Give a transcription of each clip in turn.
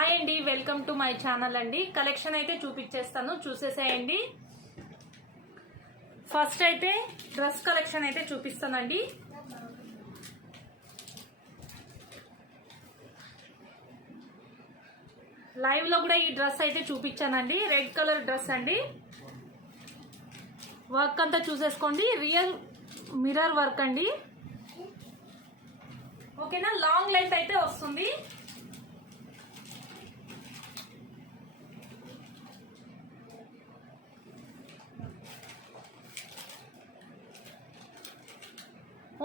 హాయ్ అండి, welcome to my channel అండి. కలెక్షన్ అయితే చూపించేస్తాను, చూసేసేయండి. ఫస్ట్ అయితే డ్రెస్ కలెక్షన్ అయితే చూపిస్తానండి. లైవ్ లో కూడా ఈ డ్రెస్ అయితే చూపించానండి. రెడ్ కలర్ డ్రెస్ అండి. వర్క్ అంతా చూసేసుకోండి, రియల్ మిర్రర్ వర్క్ అండి. ఓకేనా, లాంగ్ లెంత్ అయితే వస్తుంది.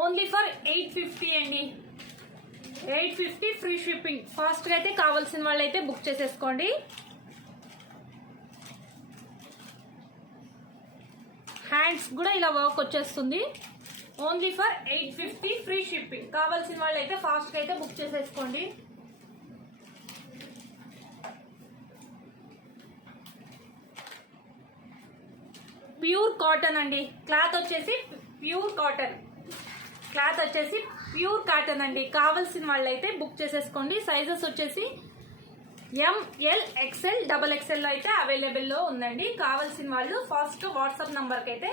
ఓన్లీ ఫర్ 850 అండి. 850 ఫ్రీ షిప్పింగ్. ఫాస్ట్గా అయితే కావాల్సిన వాళ్ళు అయితే బుక్ చేసేసుకోండి. హ్యాండ్స్ కూడా ఇలా వర్క్ వచ్చేస్తుంది. Only for 850 free shipping. కావాల్సిన వాళ్ళు అయితే ఫాస్ట్గా అయితే బుక్ చేసేసుకోండి. ప్యూర్ కాటన్ అండి. క్లాత్ వచ్చేసి ప్యూర్ కాటన్. ప్యూర్ కాటన్ అండి. కావాల్సిన వాళ్ళు అయితే బుక్ చేసేసుకోండి. సైజెస్ వచ్చేసి ML XL XXL అయితే అవైలబుల్లో ఉందండి. కావాల్సిన వాళ్ళు ఫస్ట్ వాట్సాప్ నంబర్కి అయితే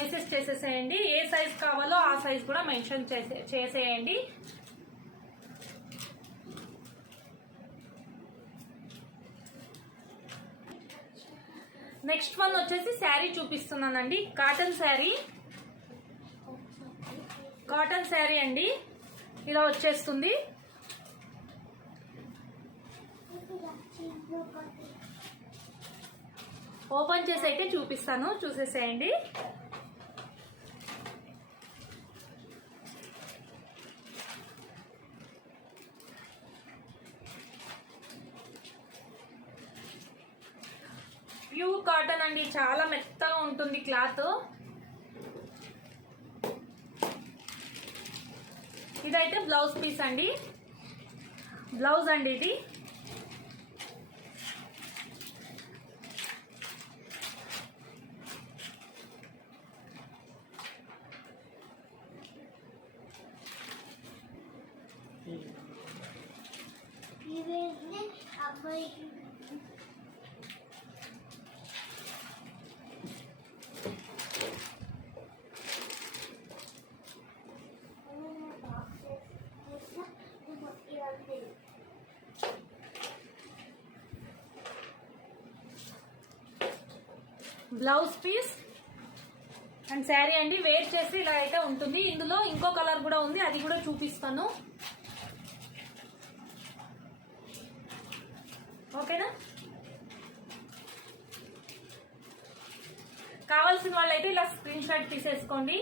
మెసేజ్ చేసేసేయండి. ఏ సైజ్ కావాలో ఆ సైజ్ కూడా మెన్షన్ చేసేయండి. నెక్స్ట్ వన్ వచ్చేసి శారీ చూపిస్తున్నానండి. కాటన్ శారీ అండి. ఇలా వచ్చేస్తుంది. ఓపెన్ చేసి అయితే చూపిస్తాను, చూసేసేయండి. ప్యూర్ కాటన్ అండి. చాలా మెత్తగా ఉంటుంది క్లాత్. ఇదైతే బ్లౌజ్ పీస్ అండి. బ్లౌజ్ అండి ఇది. బ్లౌజ్ పీస్ అండ్ శారీ అండి. వేర్ చేసి ఇలా అయితే ఉంటుంది. ఇందులో ఇంకో కలర్ కూడా ఉంది, అది కూడా చూపిస్తాను. ఓకేనా, కావాల్సిన వాళ్ళైతే ఇలా స్క్రీన్ షాట్ తీసేసుకోండి.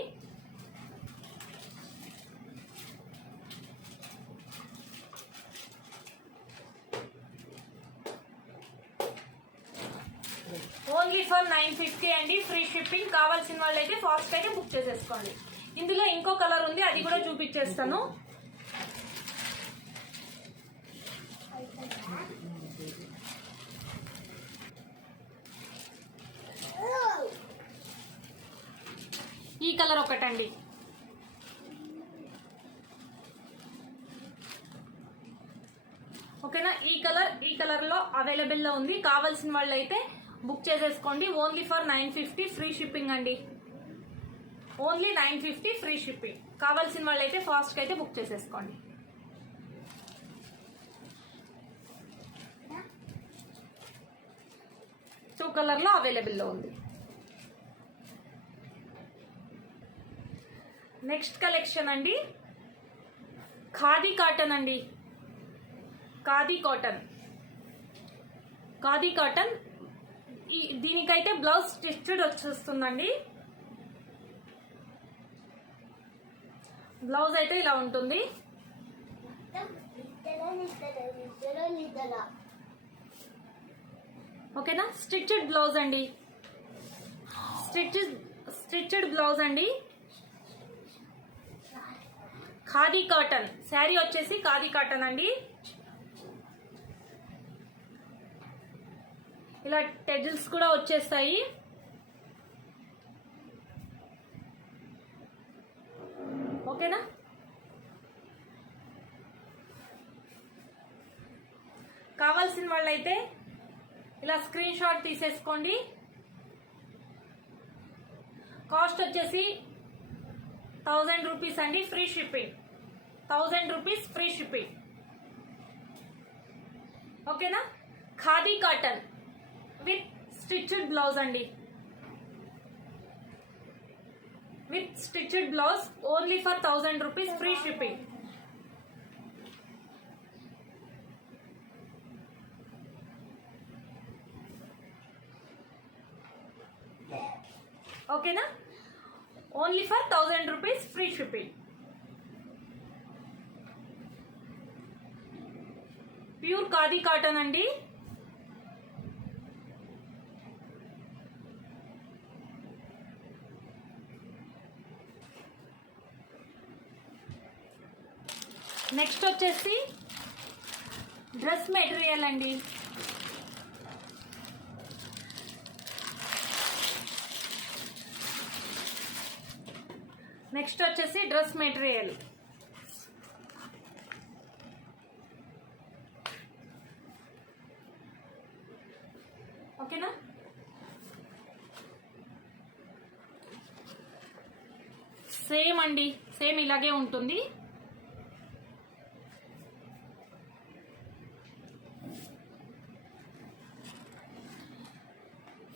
ఓన్లీ ఫర్ 950 అండి. Free shipping. కావాల్సిన వాళ్ళు అయితే ఫాస్ట్ అయితే బుక్ చేసేసుకోండి. ఇందులో ఇంకో కలర్ ఉంది, అది కూడా చూపించేస్తాను. ఈ కలర్ ఒకటండి. ఓకేనా, ఈ కలర్ లో అవైలబుల్ లో ఉంది. కావాల్సిన వాళ్ళు అయితే బుక్ చేసేసుకోండి. ఓన్లీ ఫర్ 950 ఫ్రీ షిప్పింగ్ అండి. ఓన్లీ 950 ఫ్రీ షిప్పింగ్. కావాల్సిన వాళ్ళు అయితే ఫాస్ట్గా అయితే బుక్ చేసేసుకోండి. టూ కలర్లో అవైలబుల్లో ఉంది. నెక్స్ట్ కలెక్షన్ అండి, ఖాదీ కాటన్ అండి. ఖాదీ కాటన్. దీనికైతే బ్లౌజ్ స్టిచ్డ్ వచ్చేస్తుందండి. బ్లౌజ్ అయితే ఇలా ఉంటుంది. ఓకేనా, స్టిచ్డ్ బ్లౌజ్ అండి. స్టిచ్డ్ బ్లౌజ్ అండి. ఖాదీ కాటన్ శారీ వచ్చేసి ఖాదీ కాటన్ అండి. ఇలా టెజిల్స్ కూడా వచ్చేస్తాయి. ఓకేనా, కావాల్సిన వాళ్ళైతే ఇలా స్క్రీన్ షాట్ తీసేసుకోండి. కాస్ట్ వచ్చేసి 1000 రూపీస్ అండి, free shipping. 1000 rupees free shipping. ఓకేనా? Khadi cotton with stitched blouse అండి, with stitched blouse only for 1000 rupees free shipping. ఓకేనా? Only for 1000 rupees free shipping. Pure khadi cotton అండి. నెక్స్ట్ వచ్చేసి డ్రెస్ మెటీరియల్ అండి. నెక్స్ట్ వచ్చేసి డ్రెస్ మెటీరియల్. ఓకేనా? Same అండి, same ఇలాగే ఉంటుంది.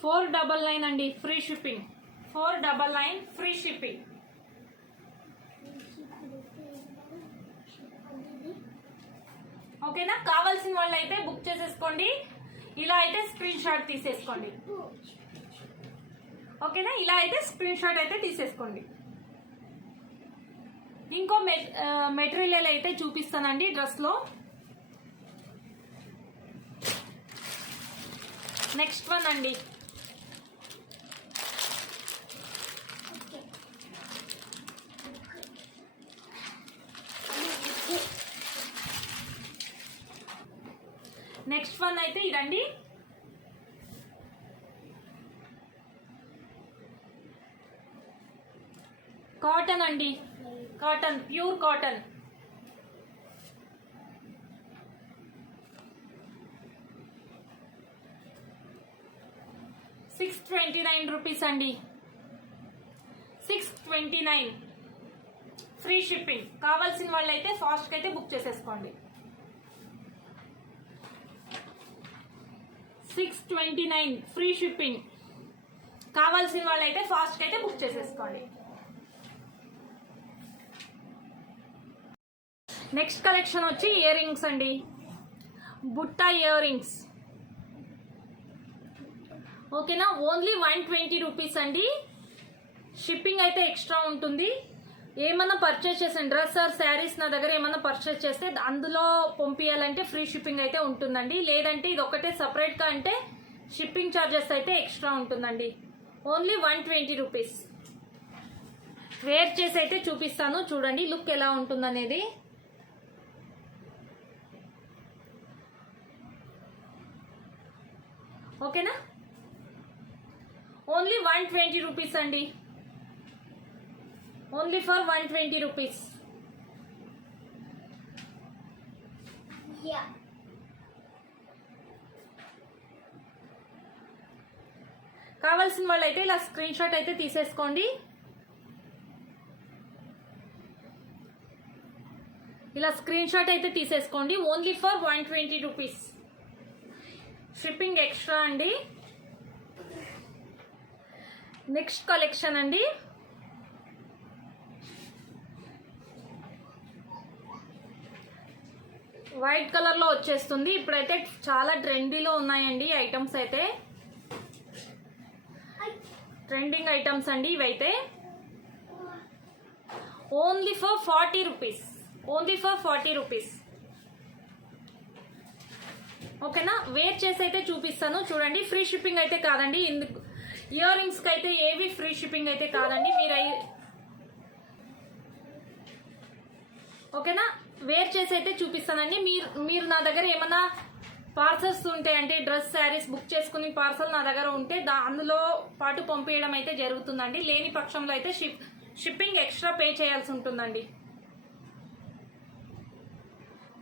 $499 అండి, ఫ్రీ షిప్పింగ్. $499 free shipping. ఓకేనా? కావాల్సిన వాళ్ళు అయితే బుక్ చేసేసుకోండి. ఇలా అయితే స్క్రీన్ షాట్ తీసేసుకోండి. ఓకేనా? ఇలా అయితే స్క్రీన్ షాట్ అయితే తీసేసుకోండి. ఇంకో మెటీరియల్ అయితే చూపిస్తానండి డ్రెస్ లో. నెక్స్ట్ వన్ అండి. నెక్స్ట్ వన్ అయితే ఇదండి. కాటన్ అండి, కాటన్, ప్యూర్ కాటన్. ₹629 అండి, 629 ఫ్రీ షిప్పింగ్. కావాల్సిన వాళ్ళు అయితే ఫాస్ట్గా అయితే బుక్ చేసేసుకోండి. 629 ఫ్రీ షిప్పింగ్. కావాల్సిన వాళ్ళు అయితే ఫాస్ట్గా అయితే బుక్ చేసేసుకోండి. నెక్స్ట్ కలెక్షన్ వచ్చి ఇయర్ రింగ్స్ అండి, బుట్టా ఇయర్ రింగ్స్. ఓకేనా? ఓన్లీ ₹120 అండి. షిప్పింగ్ అయితే ఎక్స్ట్రా ఉంటుంది. ఏమన్నా పర్చేస్ చేసాను డ్రెస్ ఆర్ శారీస్ నా దగ్గర ఏమన్నా పర్చేస్ చేస్తే అందులో పంపించాలంటే ఫ్రీ షిప్పింగ్ అయితే ఉంటుందండి. లేదంటే ఇది ఒకటే సపరేట్గా అంటే షిప్పింగ్ ఛార్జెస్ అయితే ఎక్స్ట్రా ఉంటుందండి. ఓన్లీ ₹120. వేర్ చేసి అయితే చూపిస్తాను, చూడండి లుక్ ఎలా ఉంటుందనేది. ఓకేనా? ఓన్లీ ₹120 అండి, ఓన్లీ ఫర్ ₹120. కావాల్సిన వాళ్ళు అయితే ఇలా స్క్రీన్ షాట్ అయితే తీసేసుకోండి. ఇలా స్క్రీన్ షాట్ అయితే తీసేసుకోండి. Only for ₹120. షిప్పింగ్ ఎక్స్ట్రా అండి. నెక్స్ట్ కలెక్షన్ అండి. వైట్ కలర్ లో వచ్చేస్తుంది. ఇప్పుడైతే చాలా ట్రెండీలో ఉన్నాయండి ఐటమ్స్ అయితే. ట్రెండింగ్ ఐటమ్స్ అండి ఇవైతే. Only for ₹40. Only for ₹40. ఓకేనా? వేర్ చేసి అయితే చూపిస్తాను, చూడండి. ఫ్రీ షిప్పింగ్ అయితే కాదండి. ఇయర్ రింగ్స్ కి అయితే ఏవి ఫ్రీ షిప్పింగ్ అయితే కాదండి. ఓకేనా? వేర్ చేసి అయితే చూపిస్తానండి. మీరు నా దగ్గర ఏమన్నా పార్సల్స్ ఉంటే అంటే డ్రెస్ శారీస్ బుక్ చేసుకుని పార్సల్ నా దగ్గర ఉంటే అందులో పాటు పంపించడం అయితే జరుగుతుందండి. లేని పక్షంలో అయితే షిప్పింగ్ ఎక్స్ట్రా పే చేయాల్సి ఉంటుందండి.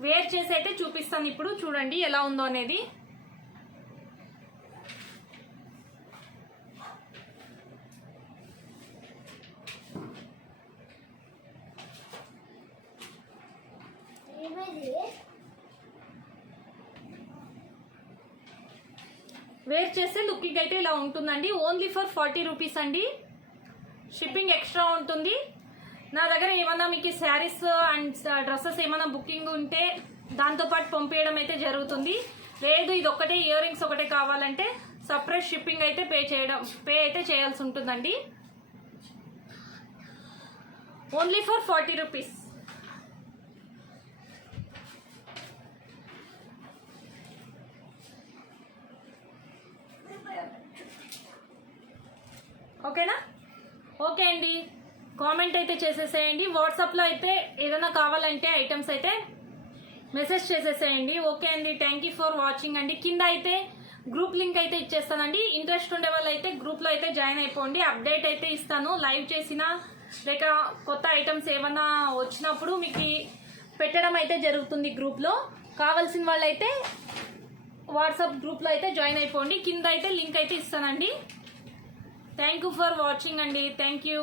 వేర్ చేసి అయితే చూపిస్తాను ఇప్పుడు, చూడండి ఎలా ఉందో అనేది. వేర్ చేస్తే లుకింగ్ అయితే ఇలా ఉంటుందండి. ఓన్లీ ఫర్ 40 రూపీస్ అండి. షిప్పింగ్ ఎక్స్ట్రా ఉంటుంది. నా దగ్గర ఏమన్నా మీకు శారీస్ అండ్ డ్రెస్సెస్ ఏమైనా బుకింగ్ ఉంటే దాంతోపాటు పంపించడం అయితే జరుగుతుంది. లేదు ఇది ఒకటే ఇయర్ రింగ్స్ ఒకటే కావాలంటే సపరేట్ షిప్పింగ్ అయితే పే అయితే చేయాల్సి ఉంటుందండి. ఓన్లీ ఫర్ 40 రూపీస్. ఓకేనా? ఓకే అండి, కామెంట్ అయితే చేసేసేయండి. వాట్సాప్లో అయితే ఏదైనా కావాలంటే ఐటమ్స్ అయితే మెసేజ్ చేసేసేయండి. ఓకే అండి, థ్యాంక్ యూ ఫర్ వాచింగ్ అండి. కింద అయితే గ్రూప్ లింక్ అయితే ఇచ్చేస్తానండి. ఇంట్రెస్ట్ ఉండే వాళ్ళు అయితే గ్రూప్లో అయితే జాయిన్ అయిపోండి. అప్డేట్ అయితే ఇస్తాను, లైవ్ చేసిన లేక కొత్త ఐటమ్స్ ఏమన్నా వచ్చినప్పుడు మీకు పెట్టడం అయితే జరుగుతుంది గ్రూప్లో. కావాల్సిన వాళ్ళు అయితే వాట్సాప్ గ్రూప్లో అయితే జాయిన్ అయిపోండి. కింద అయితే లింక్ అయితే ఇస్తానండి. థ్యాంక్ యూ ఫర్ వాచింగ్ అండి. Thank you.